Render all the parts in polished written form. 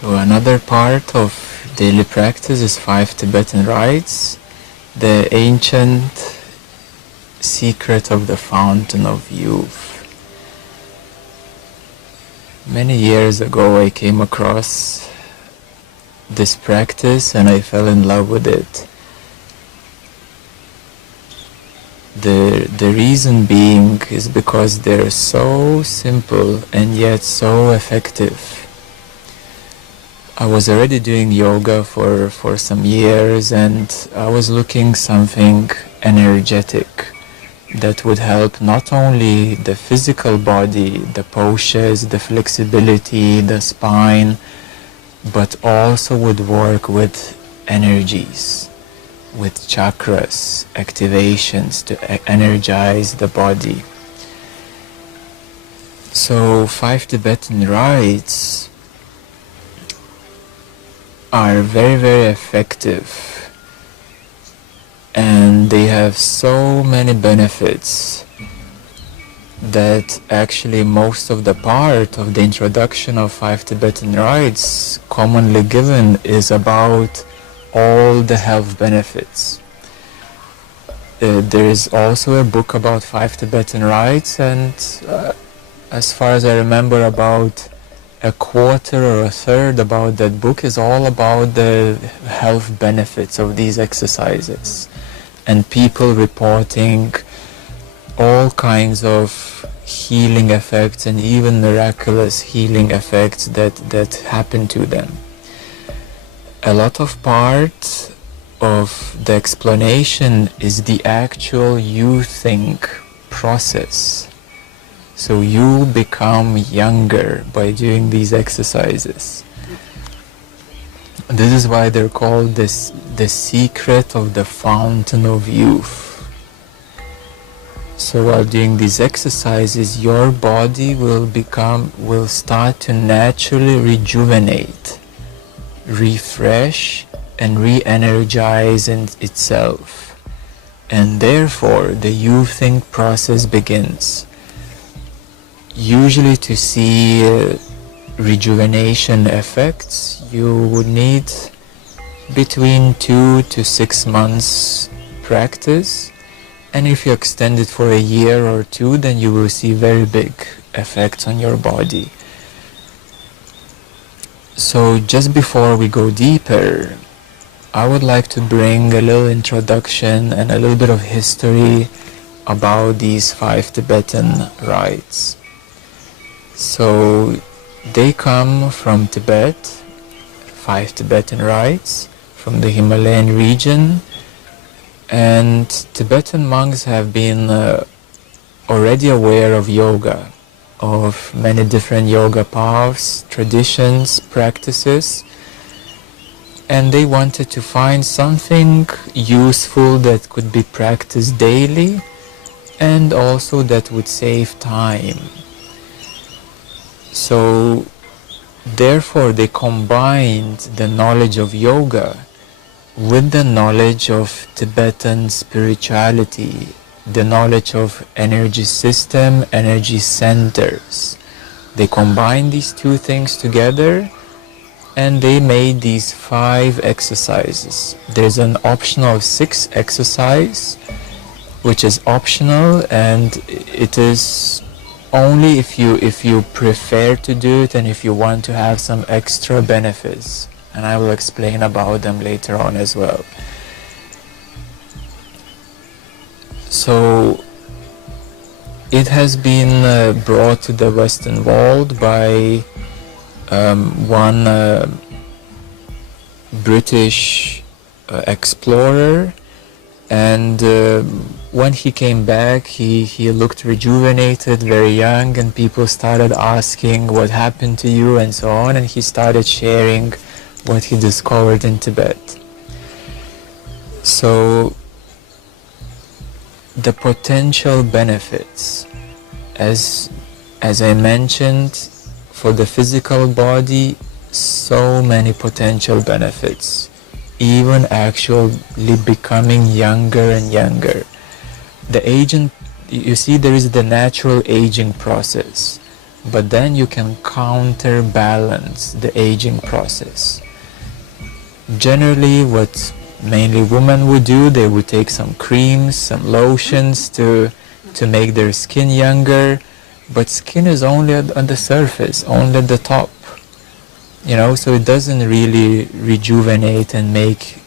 So another part of daily practice is Five Tibetan Rites, the ancient secret of the fountain of youth. Many years ago I came across this practice and I fell in love with it. The reason being is because they're so simple and yet so effective. I was already doing yoga for some years, and I was looking something energetic that would help not only the physical body, the postures, the flexibility, the spine, but also would work with energies, with chakras, activations to energize the body. So Five Tibetan Rites are very, very effective, and they have so many benefits that actually most of the part of the introduction of Five Tibetan Rites commonly given is about all the health benefits. There is also a book about Five Tibetan Rites, and as far as I remember, about a quarter or a third about that book is all about the health benefits of these exercises, and people reporting all kinds of healing effects and even miraculous healing effects that happen to them. A lot of part of the explanation is the actual youthing process. So you become younger by doing these exercises. This is why they're called the secret of the fountain of youth. So while doing these exercises, your body will start to naturally rejuvenate, refresh, and re-energize itself. And therefore, the youthing process begins. Usually to see rejuvenation effects, you would need between 2 to 6 months practice, and if you extend it for a year or two, then you will see very big effects on your body. So just before we go deeper, I would like to bring a little introduction and a little bit of history about these Five Tibetan Rites. So they come from Tibet, Five Tibetan Rites, from the Himalayan region, and Tibetan monks have been already aware of yoga, of many different yoga paths, traditions, practices, and they wanted to find something useful that could be practiced daily and also that would save time. So therefore they combined the knowledge of yoga with the knowledge of Tibetan spirituality, the knowledge of energy system, energy centers. They combined these two things together and they made these 5 exercises. There's an optional 6 exercise which is optional, and it is only if you prefer to do it and if you want to have some extra benefits, and I will explain about them later on as well. So it has been brought to the Western world by one British explorer, and when he came back, he looked rejuvenated, very young, and people started asking what happened to you and so on, and he started sharing what he discovered in Tibet. So the potential benefits, as I mentioned, for the physical body, so many potential benefits, even actually becoming younger and younger. The aging, you see, there is the natural aging process. but then you can counterbalance the aging process. Generally, what mainly women would do, they would take some creams, some lotions to make their skin younger, but skin is only on the surface, only at the top, you know, so it doesn't really rejuvenate and make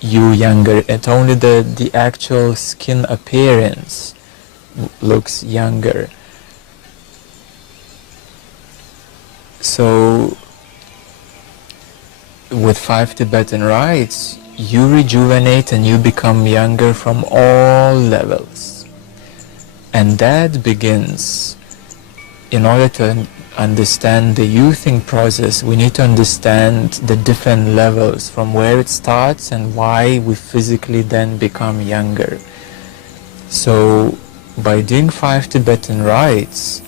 you younger. It's only the actual skin appearance looks younger. So with 5 Tibetan rites, you rejuvenate and you become younger from all levels. And that begins, in order to understand the youthing process, we need to understand the different levels from where it starts and why we physically then become younger. So by doing 5 Tibetan rites,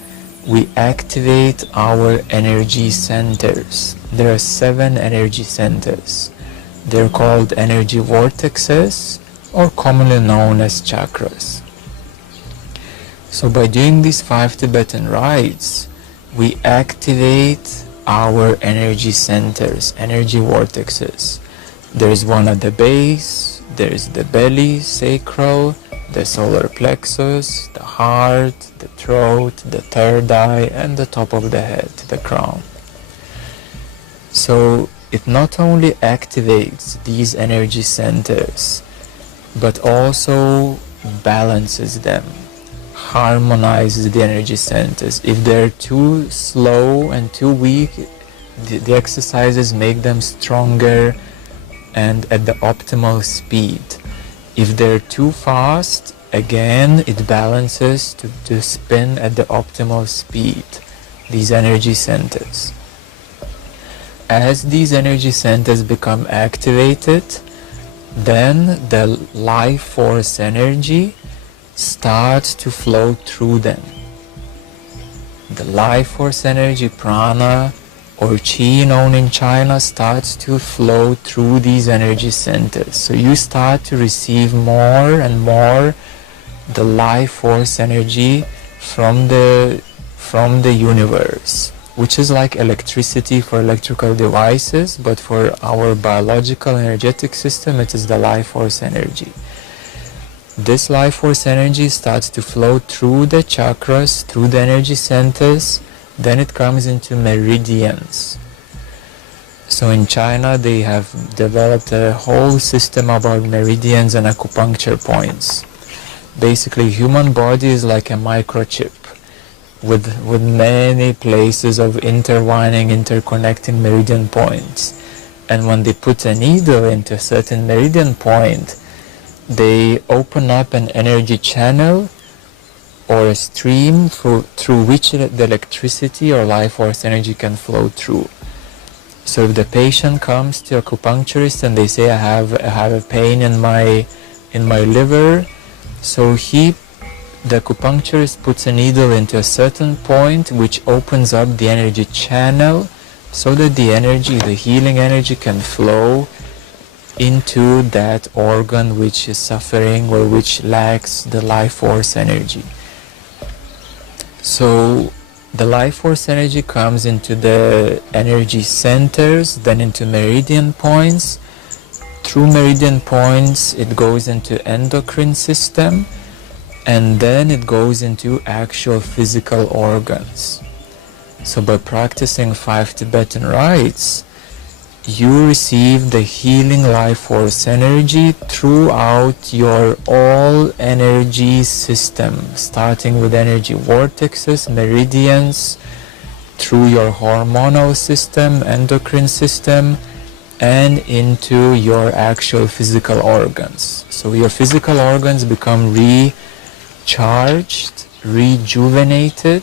we activate our energy centers. There are 7 energy centers. They're called energy vortexes, or commonly known as chakras. So by doing these 5 Tibetan rites, we activate our energy centers, energy vortexes. There is one at the base, there is the belly, sacral, the solar plexus, the heart, the throat, the third eye, and the top of the head, the crown. So it not only activates these energy centers, but also balances them, harmonizes the energy centers. If they're too slow and too weak, the exercises make them stronger and at the optimal speed. If they're too fast, again, it balances to spin at the optimal speed, these energy centers. As these energy centers become activated, then the life force energy starts to flow through them. The life force energy, prana, or chi known in China, starts to flow through these energy centers. So you start to receive more and more the life force energy from the universe, which is like electricity for electrical devices, but for our biological energetic system, it is the life force energy. This life force energy starts to flow through the chakras, through the energy centers. Then it comes into meridians. So in China, they have developed a whole system about meridians and acupuncture points. Basically, human body is like a microchip with many places of intertwining, interconnecting meridian points. And when they put a needle into a certain meridian point, they open up an energy channel or a stream through which the electricity or life force energy can flow through. So if the patient comes to acupuncturist and they say, I have a pain in my liver, so the acupuncturist puts a needle into a certain point which opens up the energy channel so that the energy, the healing energy, can flow into that organ which is suffering or which lacks the life force energy. So the life force energy comes into the energy centers, then into meridian points. Through meridian points, it goes into endocrine system, and then it goes into actual physical organs. So by practicing 5 Tibetan rites, you receive the healing life force energy throughout your all energy system, starting with energy vortexes, meridians, through your hormonal system, endocrine system, and into your actual physical organs. So your physical organs become recharged, rejuvenated,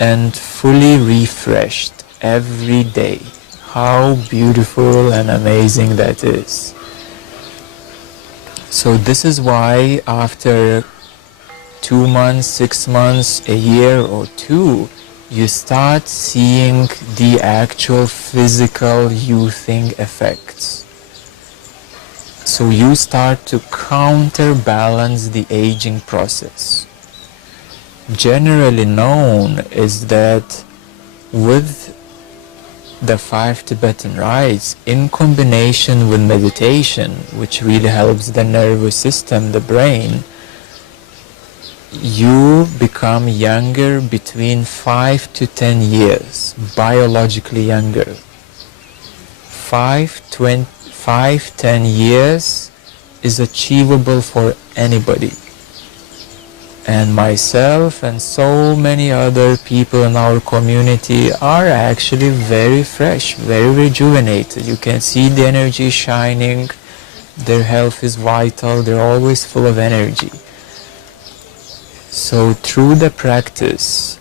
and fully refreshed every day. How beautiful and amazing that is. So this is why after 2 months, 6 months, a year or 2, you start seeing the actual physical youthing effects. So you start to counterbalance the aging process. Generally known is that with the 5 Tibetan rites in combination with meditation, which really helps the nervous system, the brain, you become younger between 5 to 10 years, biologically younger. 10 years is achievable for anybody. And myself and so many other people in our community are actually very fresh, very rejuvenated. You can see the energy shining, their health is vital, they're always full of energy. So through the practice,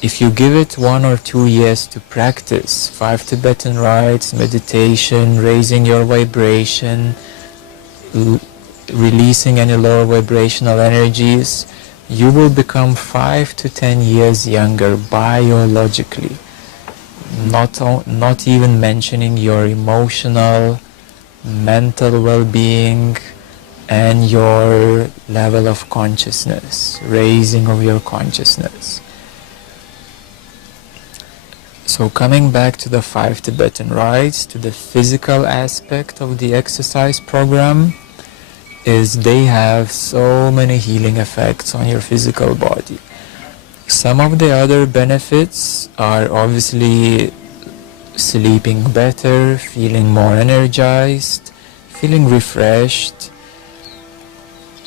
if you give it 1 or 2 years to practice 5 Tibetan rites, meditation, raising your vibration, releasing any lower vibrational energies, you will become 5 to 10 years younger biologically. Not even mentioning your emotional, mental well-being, and your level of consciousness, raising of your consciousness. So coming back to the 5 Tibetan rites, to the physical aspect of the exercise program, is they have so many healing effects on your physical body. Some of the other benefits are obviously sleeping better, feeling more energized, feeling refreshed,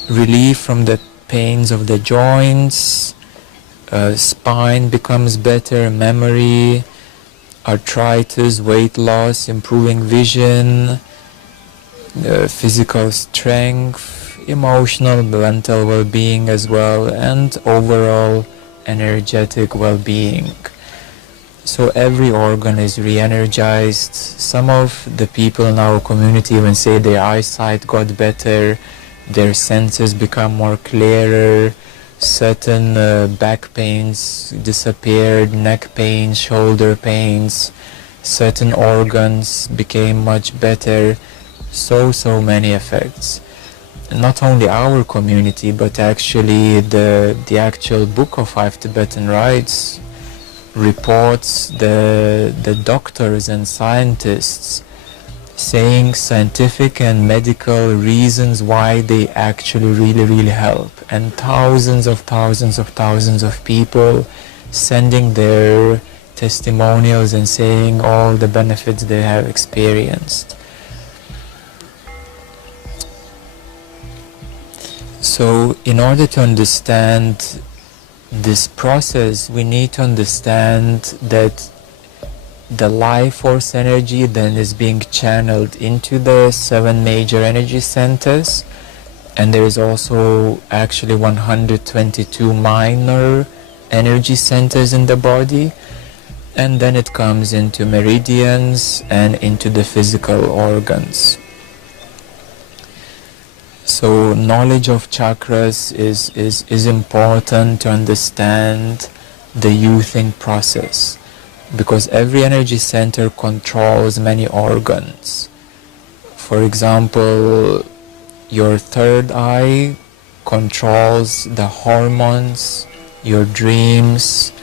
relief from the pains of the joints, spine becomes better, memory, arthritis, weight loss, improving vision, physical strength, emotional, mental well-being as well, and overall energetic well-being. So every organ is re-energized. Some of the people in our community even say their eyesight got better, their senses become more clearer, certain back pains disappeared, neck pains, shoulder pains, certain organs became much better. So many effects. Not only our community, but actually the actual book of 5 Tibetan rites reports the doctors and scientists saying scientific and medical reasons why they actually really help, and thousands of people sending their testimonials and saying all the benefits they have experienced. So in order to understand this process, we need to understand that the life force energy then is being channeled into the 7 major energy centers, and there is also actually 122 minor energy centers in the body, and then it comes into meridians and into the physical organs. So knowledge of chakras is important to understand the youthing process, because every energy center controls many organs. For example, your third eye controls the hormones, your dreams,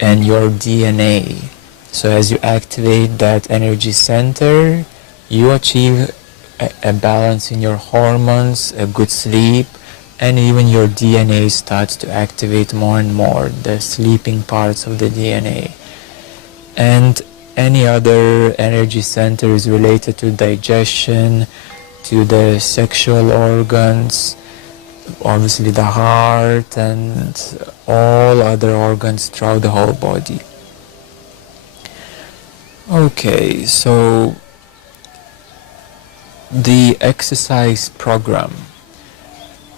and your DNA. So as you activate that energy center, you achieve a balance in your hormones, a good sleep, and even your DNA starts to activate more and more, the sleeping parts of the DNA. And any other energy center is related to digestion, to the sexual organs, obviously the heart, and all other organs throughout the whole body. Okay, so the exercise program.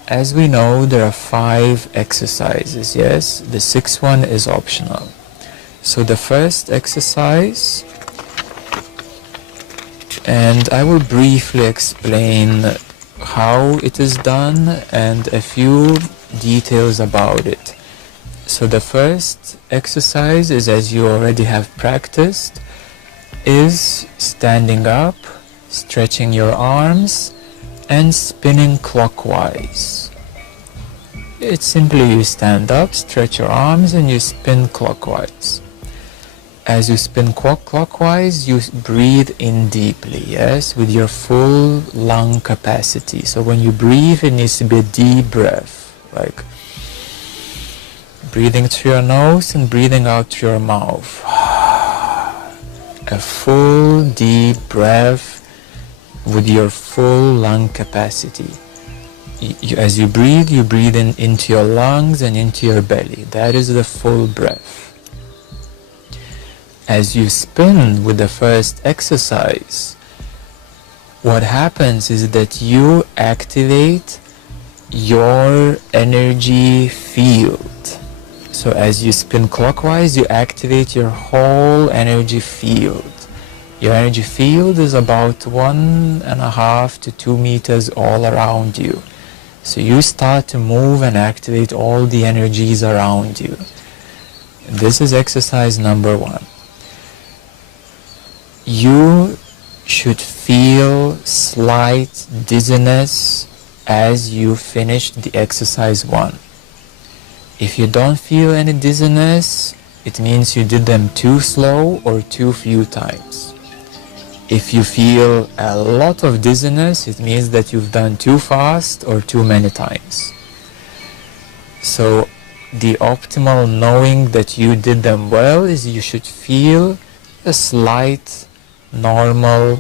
As we know, there are 5 exercises, yes? The 6th one is optional. So the first exercise, and I will briefly explain how it is done and a few details about it. So the first exercise is, as you already have practiced, is standing up, stretching your arms, and spinning clockwise. It's simply you stand up, stretch your arms, and you spin clockwise. As you spin clockwise, you breathe in deeply, yes, with your full lung capacity. So when you breathe, it needs to be a deep breath, like breathing through your nose and breathing out through your mouth. A full deep breath with your full lung capacity. As you breathe in into your lungs and into your belly. That is the full breath. As you spin with the first exercise, what happens is that you activate your energy field. So as you spin clockwise, you activate your whole energy field. Your energy field is about 1.5 to 2 meters all around you. So you start to move and activate all the energies around you. This is exercise number 1. You should feel slight dizziness as you finish the exercise 1. If you don't feel any dizziness, it means you did them too slow or too few times. If you feel a lot of dizziness, it means that you've done too fast or too many times. So the optimal knowing that you did them well is you should feel a slight normal,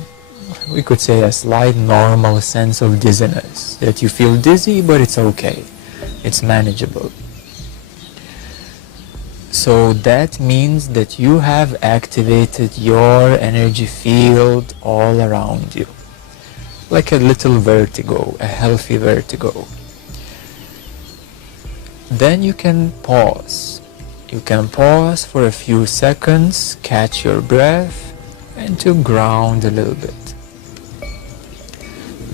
we could say a slight normal sense of dizziness, that you feel dizzy but it's okay, it's manageable. So that means that you have activated your energy field all around you, like a little vertigo, a healthy vertigo. Then you can pause. You can pause for a few seconds, catch your breath, and to ground a little bit.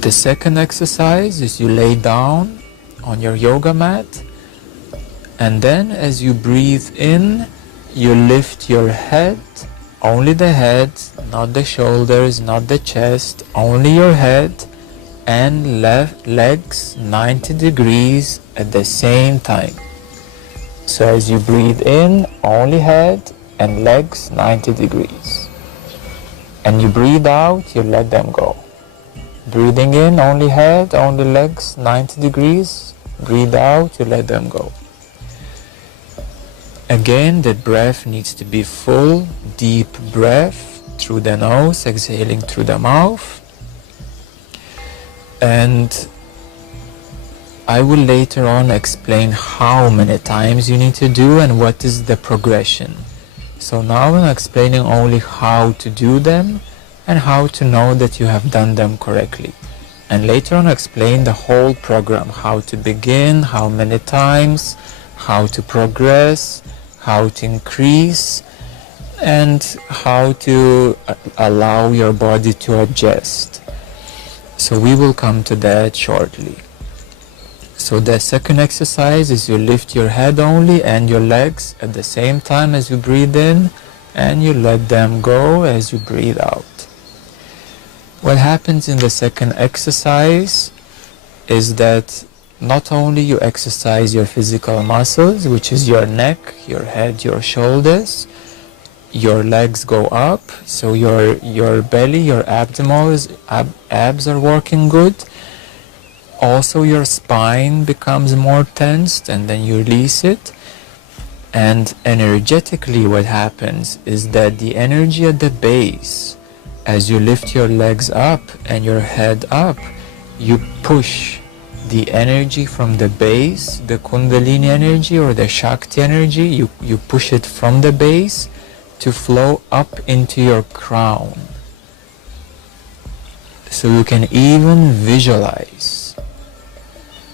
The second exercise is you lay down on your yoga mat, and then as you breathe in, you lift your head, only the head, not the shoulders, not the chest, only your head, and legs 90 degrees at the same time. So as you breathe in, only head and legs 90 degrees. And you breathe out, you let them go. Breathing in, only head, only legs, 90 degrees. Breathe out, you let them go. Again, the breath needs to be full, deep breath through the nose, exhaling through the mouth. And I will later on explain how many times you need to do and what is the progression. So now I'm explaining only how to do them and how to know that you have done them correctly. And later on explain the whole program, how to begin, how many times, how to progress, how to increase, and how to allow your body to adjust. So we will come to that shortly. So the second exercise is you lift your head only and your legs at the same time as you breathe in, and you let them go as you breathe out. What happens in the second exercise is that not only you exercise your physical muscles, which is your neck, your head, your shoulders, your legs go up, so your belly, your abs are working good. Also your spine becomes more tensed, and then you release it. And energetically what happens is that the energy at the base, as you lift your legs up and your head up, you push the energy from the base, the Kundalini energy or the Shakti energy, you push it from the base to flow up into your crown. So you can even visualize.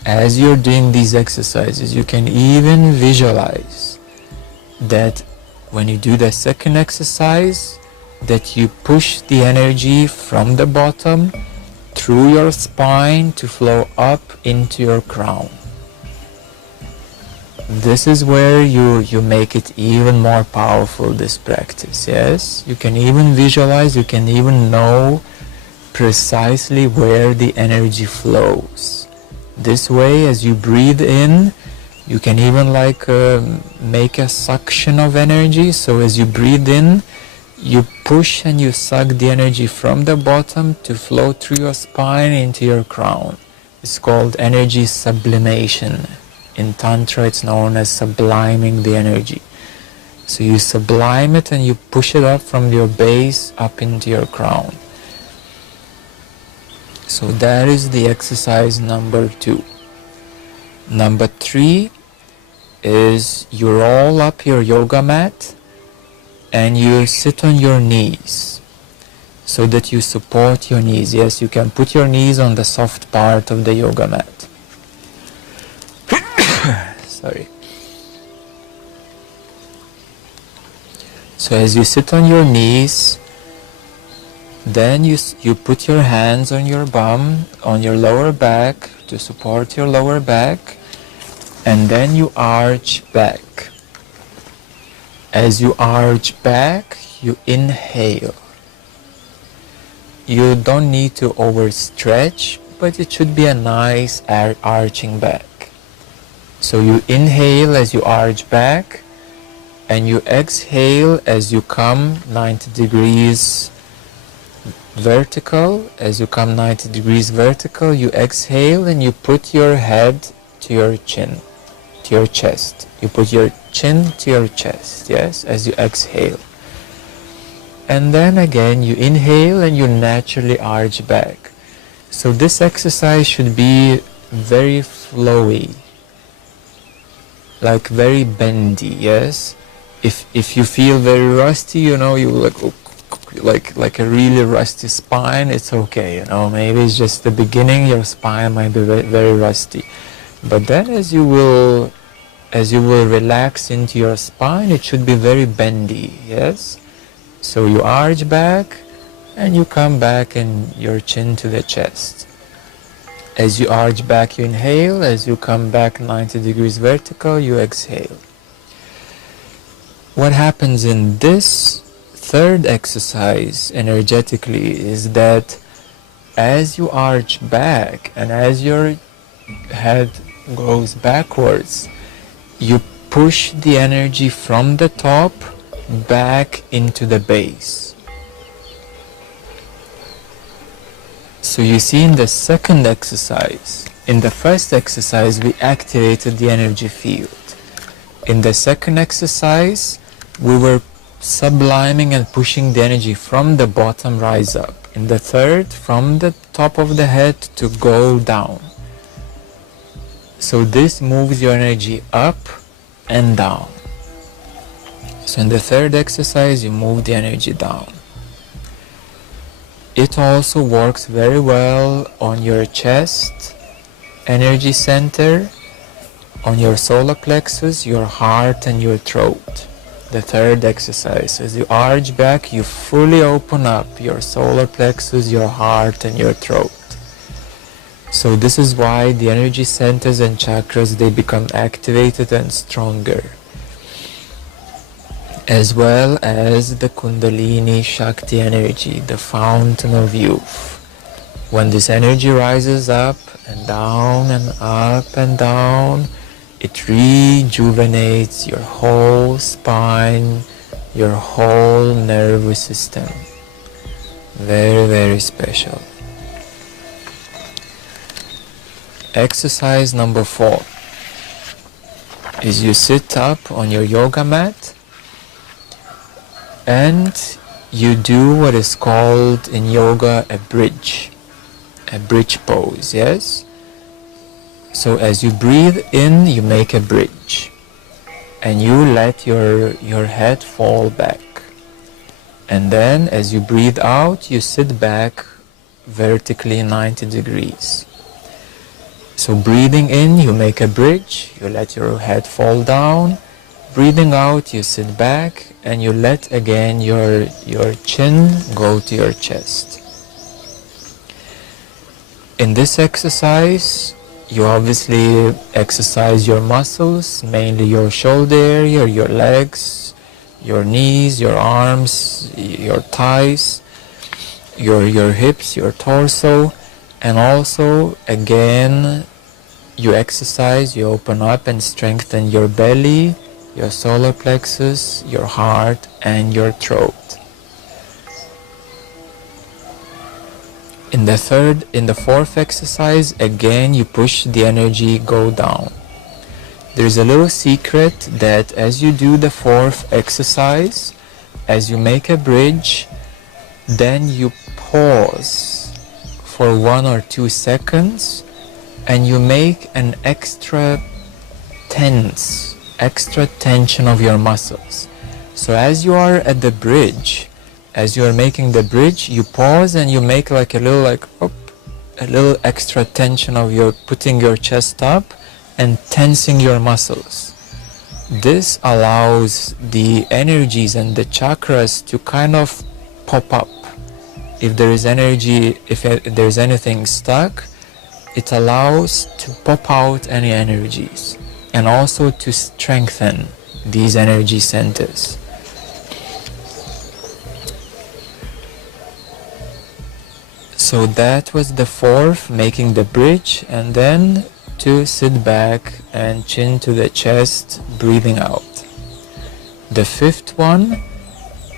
As you're doing these exercises, you can even visualize that when you do the second exercise, that you push the energy from the bottom through your spine to flow up into your crown. This is where you make it even more powerful, this practice, yes? You can even visualize, you can even know precisely where the energy flows. This way, as you breathe in, You can even like make a suction of energy. So as you breathe in, you push and you suck the energy from the bottom to flow through your spine into your crown. It's called energy sublimation. In Tantra it's known as subliming the energy. So you sublime it and you push it up from your base up into your crown. So that is the exercise number 2. Number 3 is you roll up your yoga mat and you sit on your knees so that you support your knees. Yes, you can put your knees on the soft part of the yoga mat. Sorry. So as you sit on your knees, then you put your hands on your bum, on your lower back to support your lower back, and then you arch back. As you arch back, you inhale. You don't need to overstretch, but it should be a nice arching back. So you inhale as you arch back, and you exhale as you come 90 degrees vertical. As you come 90 degrees vertical, you exhale and you put your head to your chin, to your chest. You put your chin to your chest, yes, as you exhale. And then again you inhale and you naturally arch back. So this exercise should be very flowy, like very bendy, yes. If you feel very rusty, you know, you like a really rusty spine, it's okay, you know, maybe it's just the beginning, your spine might be very rusty. But then as you will relax into your spine, it should be very bendy, yes. So you arch back and you come back and your chin to the chest. As you arch back, you inhale. As you come back 90 degrees vertical, you exhale. What happens in this third exercise energetically is that as you arch back and as your head goes backwards, you push the energy from the top back into the base. So you see in the second exercise, in the first exercise we activated the energy field. In the second exercise we were subliming and pushing the energy from the bottom rise up. In the third, from the top of the head to go down. So this moves your energy up and down. So in the third exercise you move the energy down. It also works very well on your chest energy center, on your solar plexus, your heart and your throat. The third exercise, as you arch back, you fully open up your solar plexus, your heart and your throat. So this is why the energy centers and chakras, they become activated and stronger. As well as the Kundalini Shakti energy, the fountain of youth. When this energy rises up and down and up and down, it rejuvenates your whole spine, your whole nervous system. Very, very special. Exercise number 4 is you sit up on your yoga mat and you do what is called in yoga a bridge pose, yes? So as you breathe in, you make a bridge and you let your head fall back. And then as you breathe out, you sit back vertically 90 degrees. So breathing in, you make a bridge, you let your head fall down. Breathing out, you sit back and you let again your chin go to your chest. In this exercise, you obviously exercise your muscles, mainly your shoulder area, your legs, your knees, your arms, your thighs, your hips, your torso, and also again you exercise, you open up and strengthen your belly, your solar plexus, your heart, and your throat. In the fourth exercise, again you push the energy, go down. There's a little secret that as you do the fourth exercise, as you make a bridge, then you pause for 1 or 2 seconds and you make an extra tension of your muscles. So as you are at the bridge, as you are making the bridge, you pause and you make like a little extra tension of your putting your chest up and tensing your muscles. This allows the energies and the chakras to kind of pop up. If there is energy, if there's anything stuck, it allows to pop out any energies and also to strengthen these energy centers. So that was the fourth, making the bridge, and then to sit back and chin to the chest, breathing out. The fifth one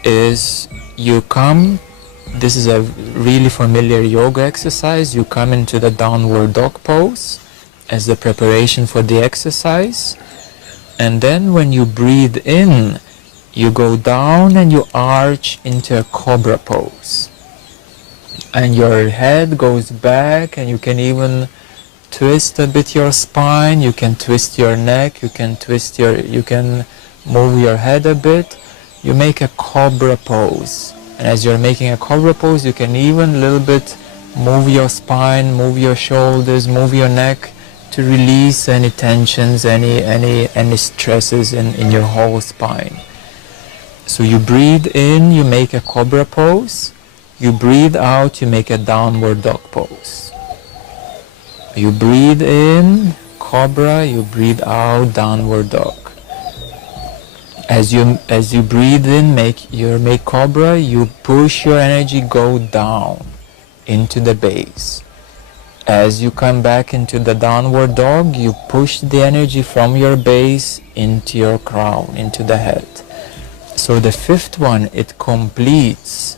is you come, this is a really familiar yoga exercise, you come into the downward dog pose as the preparation for the exercise, and then when you breathe in, you go down and you arch into a cobra pose. And your head goes back, and you can even twist a bit your spine, you can twist your neck, you can move your head a bit. You make a cobra pose, and as you're making a cobra pose, you can even a little bit move your spine, move your shoulders, move your neck to release any tensions, any stresses in your whole spine. So you breathe in, you make a cobra pose. You breathe out, you make a downward dog pose. You breathe in, cobra, you breathe out, downward dog. As you breathe in, make cobra, you push your energy, go down into the base. As you come back into the downward dog, you push the energy from your base into your crown, into the head. So the fifth one, it completes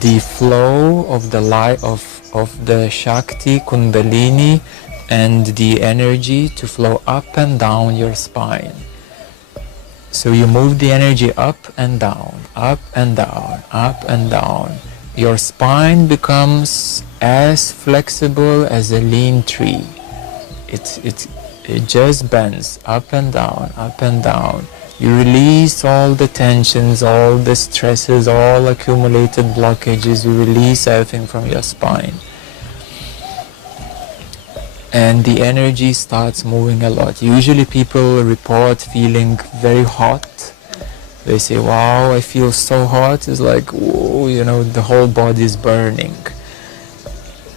the flow of the light of the Shakti, Kundalini, and the energy to flow up and down your spine. So you move the energy up and down, up and down, up and down. Your spine becomes as flexible as a lean tree. It just bends up and down, up and down. You release all the tensions, all the stresses, all accumulated blockages. You release everything from your spine. And the energy starts moving a lot. Usually people report feeling very hot. They say, wow, I feel so hot. It's like, whoa, the whole body is burning.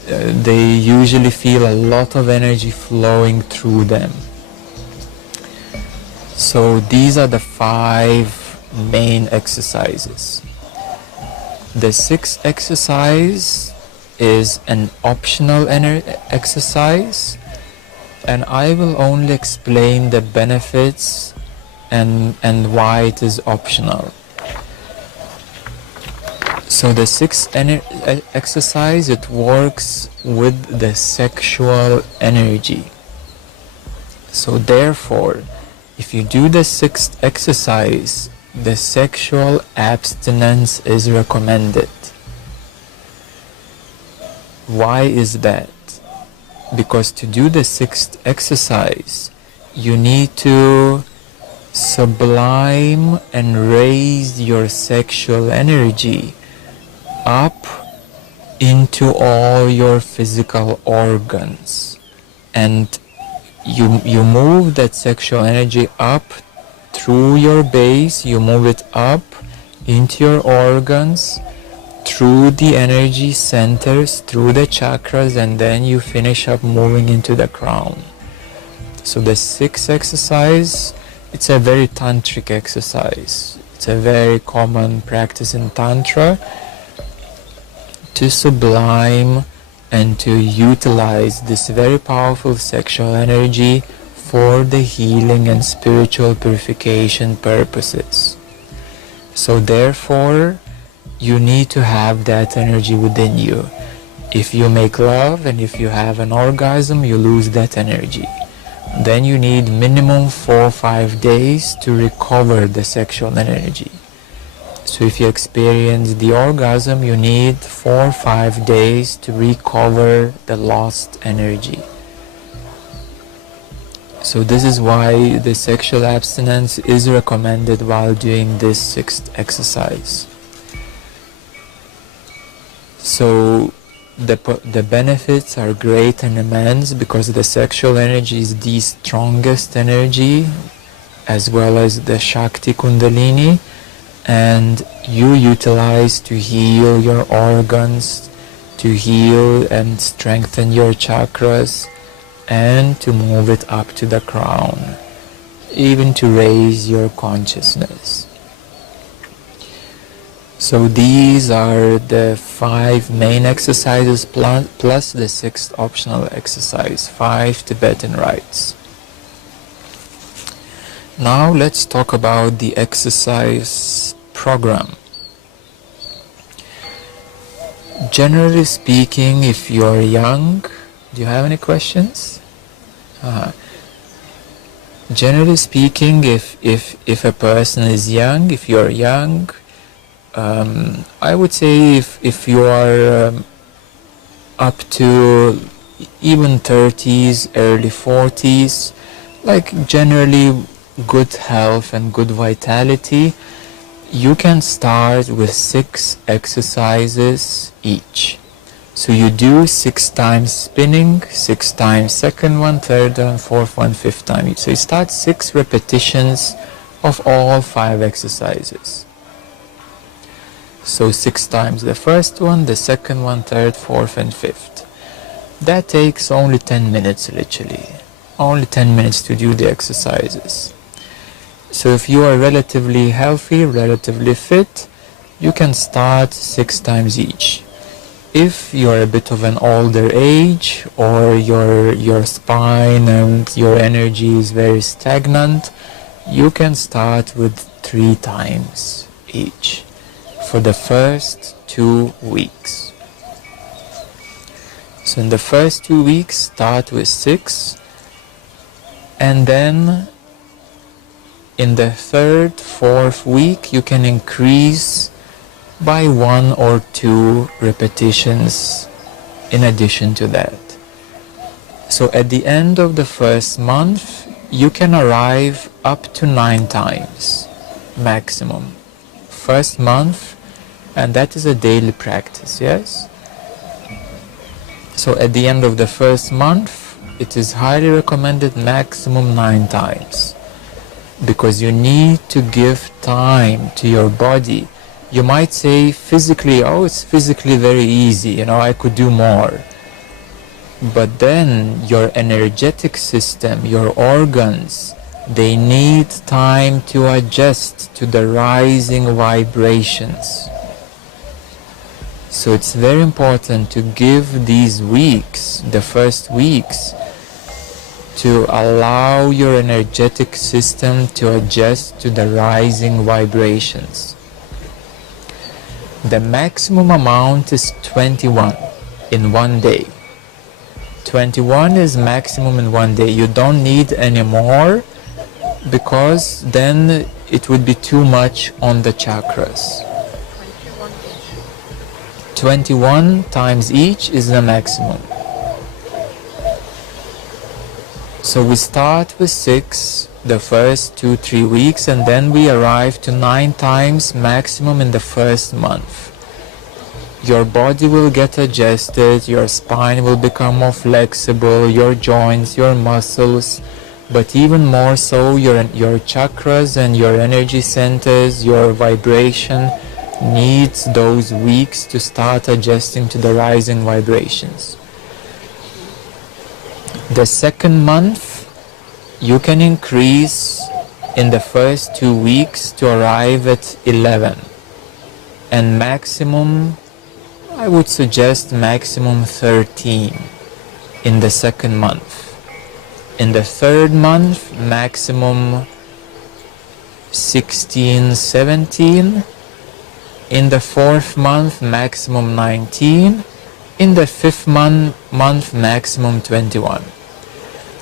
They usually feel a lot of energy flowing through them. So these are the 5 main exercises. The 6th exercise is an optional exercise, and I will only explain the benefits and why it is optional. So the 6th exercise, it works with the sexual energy. So therefore, if you do the 6th exercise, the sexual abstinence is recommended. Why is that? Because to do the 6th exercise, you need to sublime and raise your sexual energy up into all your physical organs, and you move that sexual energy up through your base, you move it up into your organs, through the energy centers, through the chakras, and then you finish up moving into the crown. So the 6th exercise, it's a very tantric exercise. It's a very common practice in Tantra to sublime and to utilize this very powerful sexual energy for the healing and spiritual purification purposes. So therefore, you need to have that energy within you. If you make love and if you have an orgasm, you lose that energy. Then you need minimum 4 or 5 days to recover the sexual energy. So if you experience the orgasm, you need 4 or 5 days to recover the lost energy. So this is why the sexual abstinence is recommended while doing this sixth exercise. So the benefits are great and immense because the sexual energy is the strongest energy, as well as the Shakti Kundalini, and you utilize to heal your organs, to heal and strengthen your chakras, and to move it up to the crown, even to raise your consciousness. So these are the 5 main exercises plus the 6th optional exercise, 5 Tibetan rites. Now let's talk about the exercise program. Generally speaking, if you're young, do you have any questions? Generally speaking, if a person is young, if you're young, I would say if you are up to even 30s, early 40s, like generally good health and good vitality, you can start with 6 exercises each. So you do 6 times spinning, 6 times second one, third one, fourth one, 5th time. So you start 6 repetitions of all 5 exercises. So 6 times the first one, the second one, third, fourth and 5th. That takes only 10 minutes literally. Only 10 minutes to do the exercises. So if you are relatively healthy, relatively fit, you can start 6 times each. If you're a bit of an older age, or your spine and your energy is very stagnant, you can start with 3 times each for the first 2 weeks. So in the first 2 weeks, start with 6, and then in the 3rd, 4th week, you can increase by 1 or 2 repetitions in addition to that. So at the end of the first month, you can arrive up to 9 times maximum. First month, and that is a daily practice, yes? So at the end of the first month, it is highly recommended maximum 9 times, because you need to give time to your body. You might say physically, oh, it's physically very easy, you know, I could do more. But then your energetic system, your organs, they need time to adjust to the rising vibrations. So it's very important to give these weeks, the first weeks, to allow your energetic system to adjust to the rising vibrations. The maximum amount is 21 in 1 day. 21 is maximum in 1 day. You don't need any more, because then it would be too much on the chakras. 21 times each is the maximum. So we start with 6 the first 2-3 weeks, and then we arrive to 9 times maximum in the first month. Your body will get adjusted, your spine will become more flexible, your joints, your muscles, but even more so your chakras and your energy centers, your vibration needs those weeks to start adjusting to the rising vibrations. The second month, you can increase in the first 2 weeks to arrive at 11, and maximum I would suggest maximum 13 in the second month. In the third month, maximum 16, 17. In the fourth month, maximum 19. In the fifth month, maximum 21.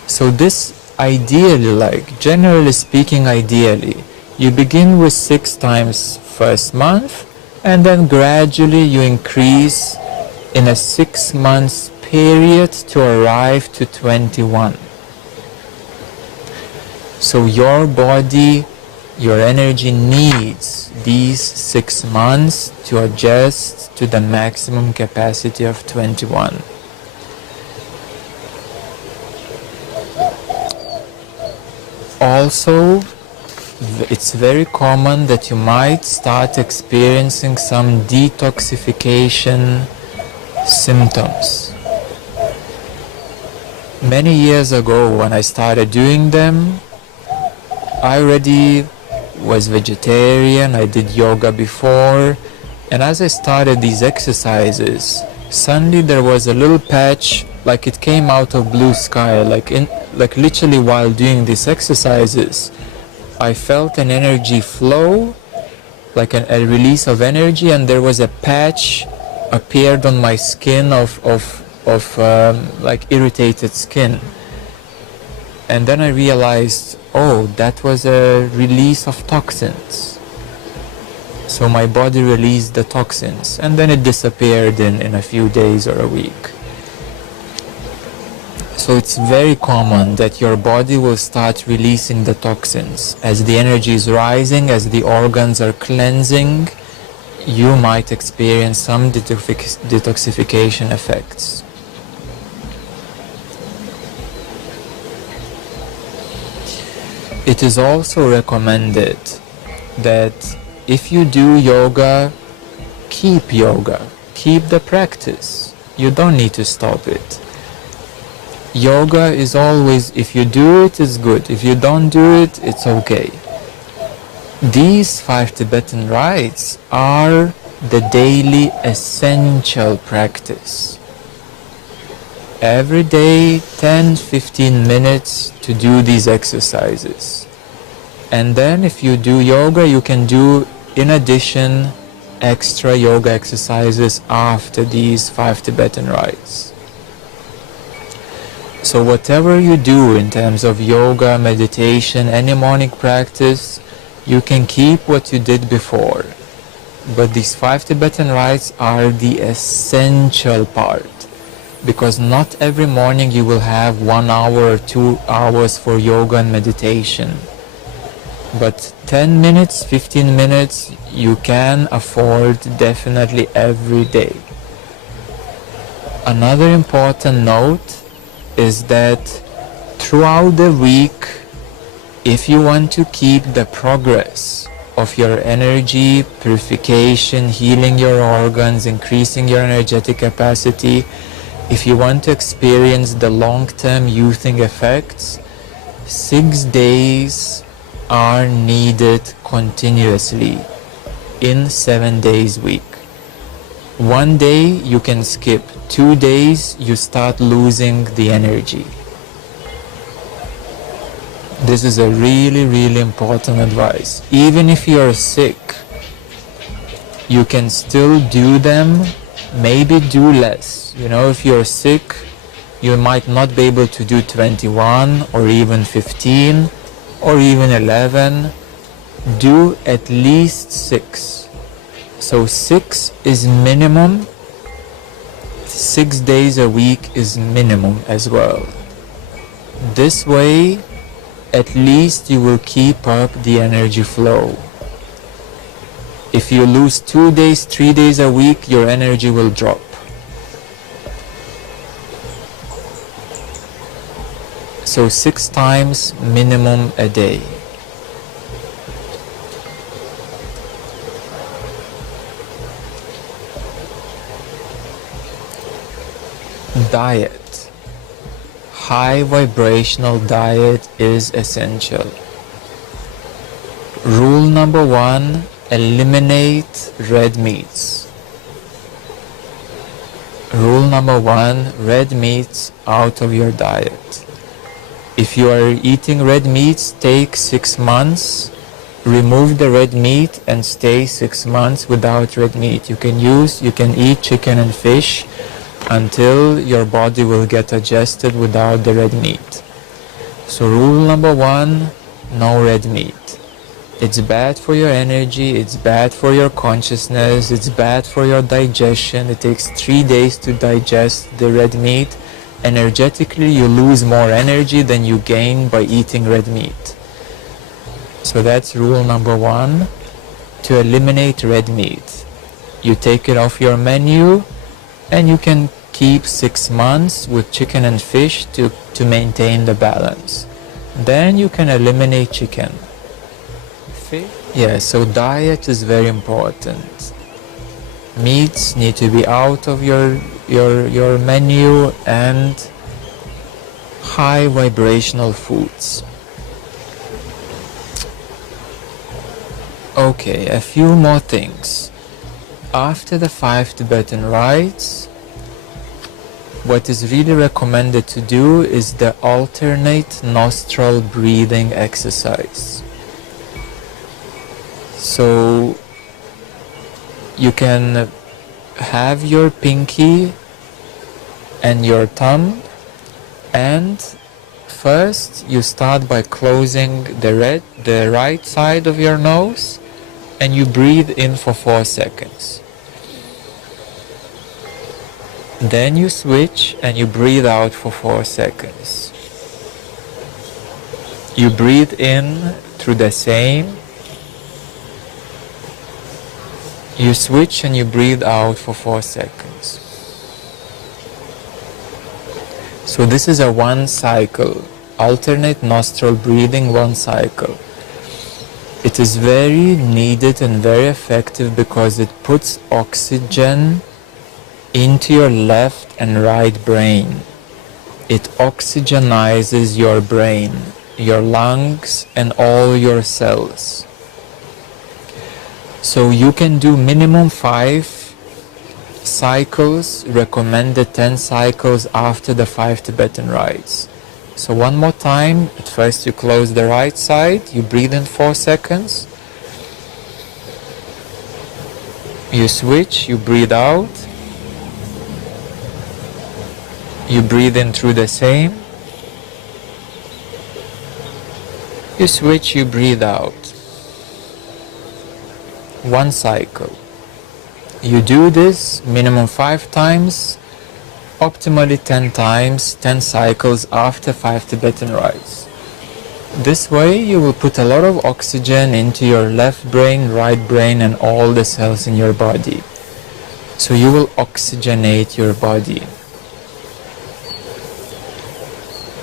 So this ideally, like generally speaking, ideally, you begin with 6 times first month, and then gradually you increase in a 6 months period to arrive to 21. So your body, your energy needs these 6 months to adjust to the maximum capacity of 21. Also, it's very common that you might start experiencing some detoxification symptoms. Many years ago, when I started doing them, I already was vegetarian, I did yoga before, and as I started these exercises, suddenly there was a little patch, like it came out of blue sky, like literally while doing these exercises, I felt an energy flow, like a release of energy, and there was a patch appeared on my skin of like irritated skin. And then I realized, oh, that was a release of toxins. So my body released the toxins, and then it disappeared in a few days or a week. So it's very common that your body will start releasing the toxins. As the energy is rising, as the organs are cleansing, you might experience some detoxification effects. It is also recommended that if you do yoga, keep the practice. You don't need to stop it. Yoga is always, if you do it, it's good. If you don't do it, it's okay. These 5 Tibetan rites are the daily essential practice. Every day, 10-15 minutes to do these exercises. And then if you do yoga, you can do, in addition, extra yoga exercises after these 5 Tibetan rites. So whatever you do in terms of yoga, meditation, any morning practice, you can keep what you did before. But these 5 Tibetan rites are the essential part, because not every morning you will have 1 hour or 2 hours for yoga and meditation. But 10 minutes, 15 minutes, you can afford definitely every day. Another important note is that throughout the week, if you want to keep the progress of your energy, purification, healing your organs, increasing your energetic capacity, if you want to experience the long-term youthing effects, 6 days are needed continuously in 7 days week. 1 day you can skip, 2 days you start losing the energy. This is a really, really important advice. Even if you're sick, you can still do them, maybe do less. You know, if you're sick, you might not be able to do 21 or even 15 or even 11. Do at least 6. So 6 is minimum. 6 days a week is minimum as well. This way, at least you will keep up the energy flow. If you lose 2 days, 3 days a week, your energy will drop. So 6 times minimum a day. Diet. High vibrational diet is essential. Rule number 1, eliminate red meats. Rule number 1, red meats out of your diet. If you are eating red meats, take 6 months, remove the red meat and stay 6 months without red meat. You can eat chicken and fish until your body will get adjusted without the red meat. So rule number 1, no red meat. It's bad for your energy, it's bad for your consciousness, it's bad for your digestion. It takes 3 days to digest the red meat. Energetically, you lose more energy than you gain by eating red meat. So that's rule number 1, to eliminate red meat. You take it off your menu and you can keep 6 months with chicken and fish to maintain the balance. Then you can eliminate chicken. Yeah, so diet is very important. Meats need to be out of your menu, and high vibrational foods. Okay, a few more things. After the 5 Tibetan rites, what is really recommended to do is the alternate nostril breathing exercise. So you can have your pinky and your thumb, and first you start by closing the right side of your nose, and you breathe in for 4 seconds. Then you switch and you breathe out for 4 seconds. You breathe in through the same. You switch and you breathe out for 4 seconds. So this is a 1 cycle, alternate nostril breathing, 1 cycle. It is very needed and very effective because it puts oxygen into your left and right brain. It oxygenizes your brain, your lungs, and all your cells. So you can do minimum 5 cycles, recommended 10 cycles after the 5 Tibetan rites. So one more time, at first you close the right side, you breathe in 4 seconds, you switch, you breathe out, you breathe in through the same, you switch, you breathe out. 1 cycle. You do this minimum 5 times, optimally 10 times, 10 cycles after 5 Tibetan rites. This way you will put a lot of oxygen into your left brain, right brain, and all the cells in your body. So you will oxygenate your body.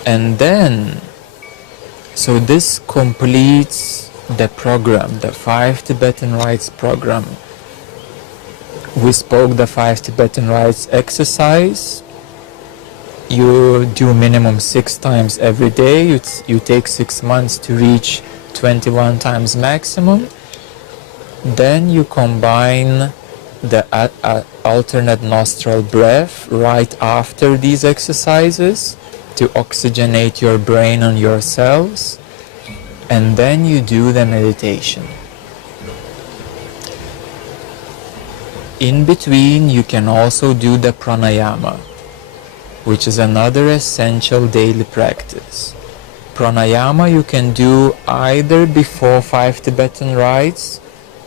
And then, so this completes the program, the 5 Tibetan rites program. We spoke the 5 Tibetan rites exercise. You do minimum 6 times every day. You take 6 months to reach 21 times maximum. Then you combine the alternate nostril breath right after these exercises to oxygenate your brain and your cells. And then you do the meditation. In between, you can also do the pranayama, which is another essential daily practice. Pranayama you can do either before 5 Tibetan rites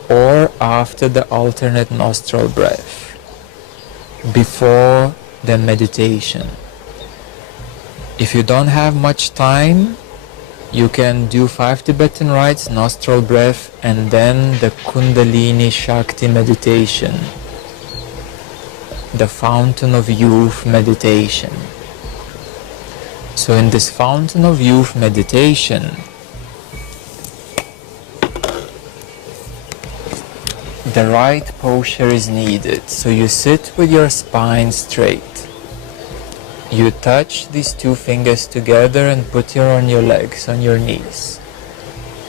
or after the alternate nostril breath, before the meditation. If you don't have much time, you can do 5 Tibetan rites, nostril breath, and then the Kundalini Shakti meditation, the Fountain of Youth meditation. So in this Fountain of Youth meditation, the right posture is needed. So you sit with your spine straight. You touch these 2 fingers together and put on your legs, on your knees.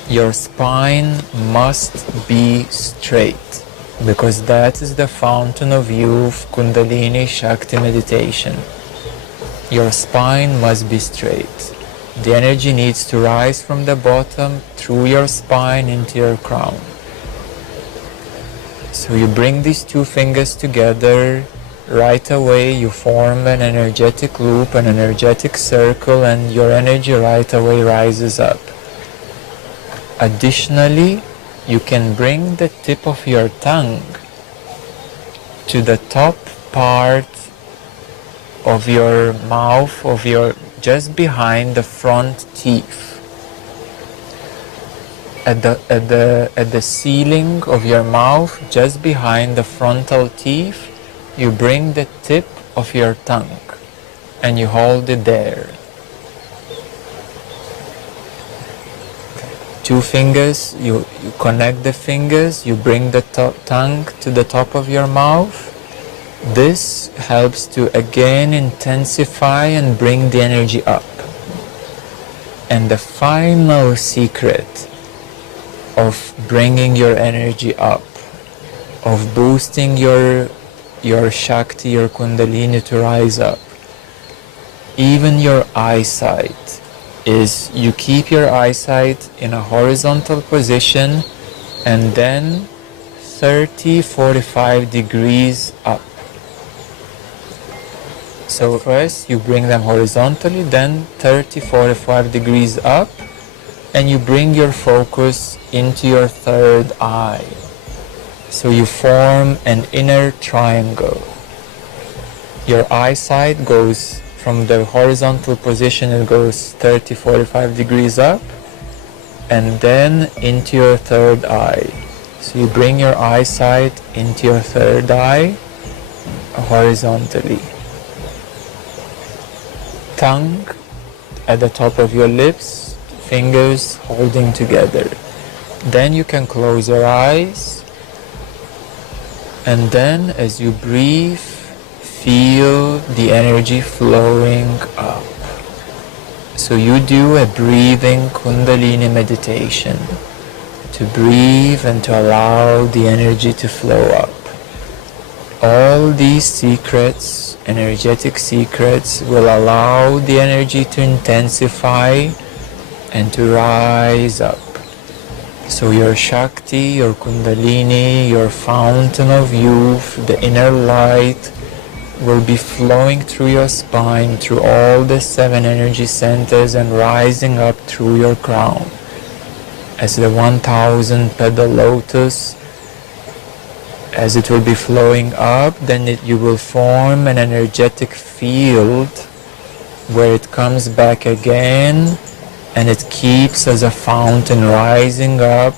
Your spine must be straight. because that is the fountain of youth, Kundalini Shakti meditation. Your spine must be straight. The energy needs to rise from the bottom through your spine into your crown. So you bring these two fingers together. Right away you form an energetic loop, an energetic circle, and your energy right away rises up. Additionally, you can bring the tip of your tongue to the top part of your mouth, just behind the front teeth. At the ceiling of your mouth, just behind the frontal teeth, you bring the tip of your tongue and you hold it there. Two fingers, you connect the fingers, you bring the tongue to the top of your mouth. This helps to again intensify and bring the energy up. And the final secret of bringing your energy up, of boosting your Shakti, your Kundalini to rise up, even your eyesight, is you keep your eyesight in a horizontal position and then 30-45 degrees up. So first you bring them horizontally, then 30-45 degrees up, and you bring your focus into your third eye. So you form an inner triangle. Your eyesight goes from the horizontal position, it goes 30-45 degrees up, and then into your third eye. So you bring your eyesight into your third eye horizontally. Tongue at the top of your lips, fingers holding together. Then you can close your eyes, and then as you breathe, feel the energy flowing up. So you do a breathing Kundalini meditation to breathe and to allow the energy to flow up. All these secrets, energetic secrets, will allow the energy to intensify and to rise up. So your Shakti, your Kundalini, your fountain of youth, the inner light, will be flowing through your spine, through all the 7 energy centers, and rising up through your crown. As the 1000 petal lotus, as it will be flowing up, then you will form an energetic field where it comes back again, and it keeps as a fountain rising up,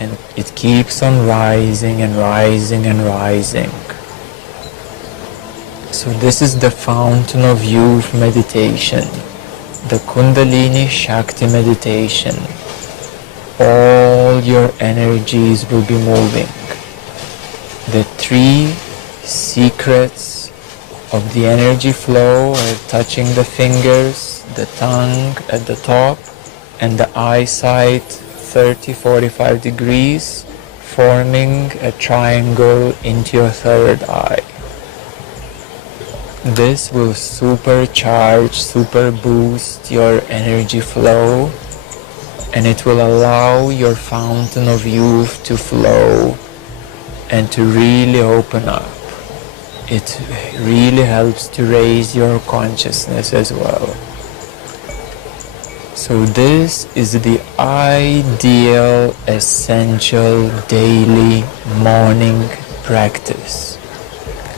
and it keeps on rising and rising and rising. So this is the fountain of youth meditation, the Kundalini Shakti meditation. All your energies will be moving. The 3 secrets of the energy flow are touching the fingers, the tongue at the top, and the eyesight 30-45 degrees, forming a triangle into your third eye. This will supercharge, super boost your energy flow, and it will allow your fountain of youth to flow and to really open up. It really helps to raise your consciousness as well. So this is the ideal, essential, daily morning practice.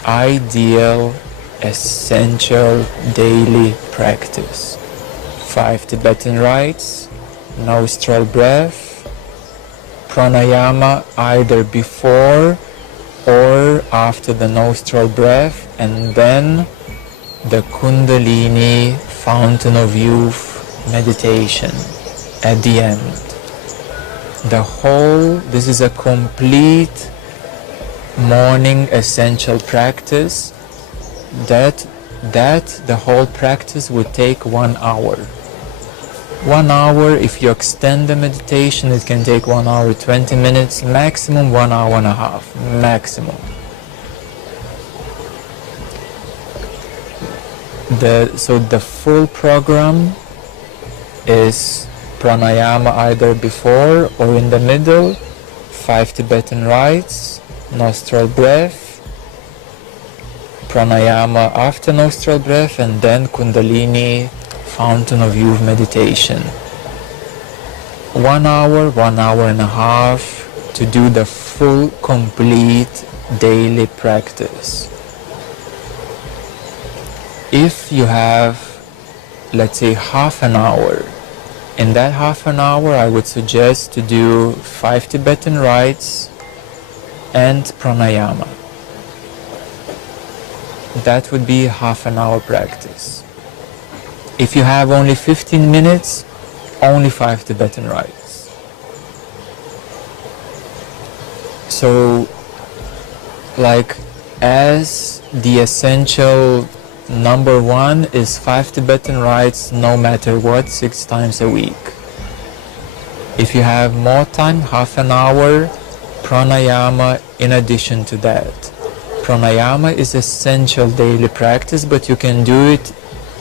Ideal, essential, daily practice. 5 Tibetan Rites, nostril breath, pranayama either before or after the nostril breath, and then the Kundalini fountain of youth meditation at the end. This is a complete morning essential practice that the whole practice would take 1 hour. 1 hour. If you extend the meditation, it can take 1 hour 20 minutes, maximum 1 hour and a half, maximum. So the full program is pranayama either before or in the middle, 5 Tibetan rites, nostril breath, pranayama after nostril breath, and then Kundalini fountain of youth meditation. 1 hour, 1 hour and a half to do the full, complete daily practice. If you have, let's say, half an hour, in that half an hour I would suggest to do 5 Tibetan rites and pranayama. That would be half an hour practice. If you have only 15 minutes, only 5 Tibetan rites. So, like, as the essential number one is 5 Tibetan rites no matter what, 6 times a week. If you have more time, half an hour, pranayama in addition to that. Pranayama is essential daily practice, but you can do it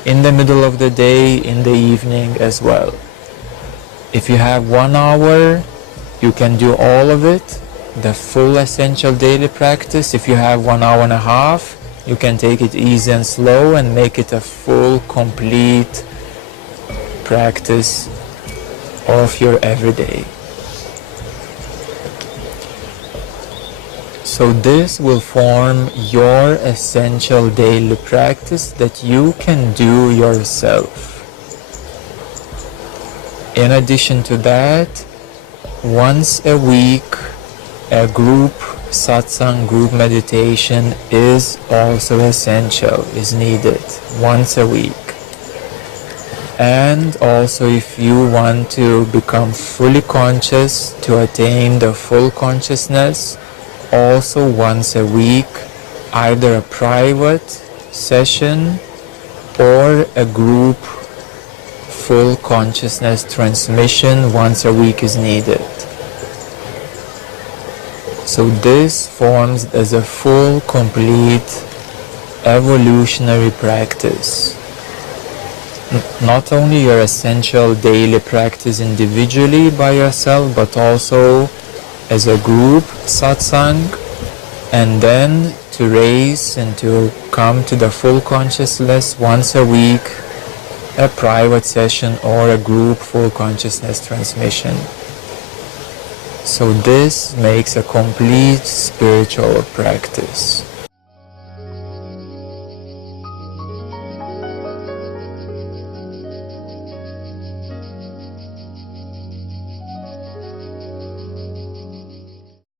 in the middle of the day, in the evening as well. If you have 1 hour, you can do all of it, the full essential daily practice. If you have 1 hour and a half, you can take it easy and slow and make it a full, complete practice of your everyday. So this will form your essential daily practice that you can do yourself. In addition to that, once a week, a group satsang, group meditation is also essential, is needed once a week. And also, if you want to become fully conscious, to attain the full consciousness, also once a week, either a private session or a group full consciousness transmission once a week is needed. So this forms as a full, complete evolutionary practice. Not only your essential daily practice individually by yourself, but also as a group satsang, and then to raise and to come to the full consciousness once a week, a private session or a group full consciousness transmission. So this makes a complete spiritual practice.